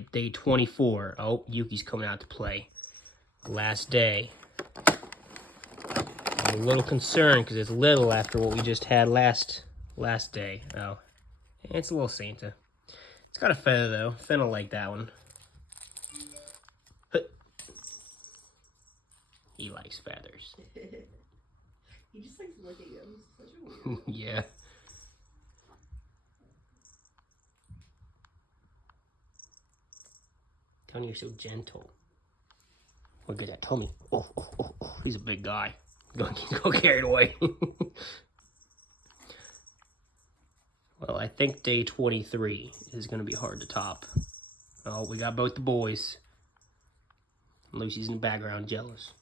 Day 24. Oh, Yuki's coming out to play. Last day. I'm a little concerned because it's little after what we just had last day. Oh, it's a little Santa. It's got a feather though. Finn will like that one. He likes feathers. He just likes licking them. Such a weird. Yeah. Tony, you're so gentle. Look at that tummy. Oh, he's a big guy. Go carried away. Well, I think day 23 is going to be hard to top. Oh, we got both the boys. Lucy's in the background, jealous.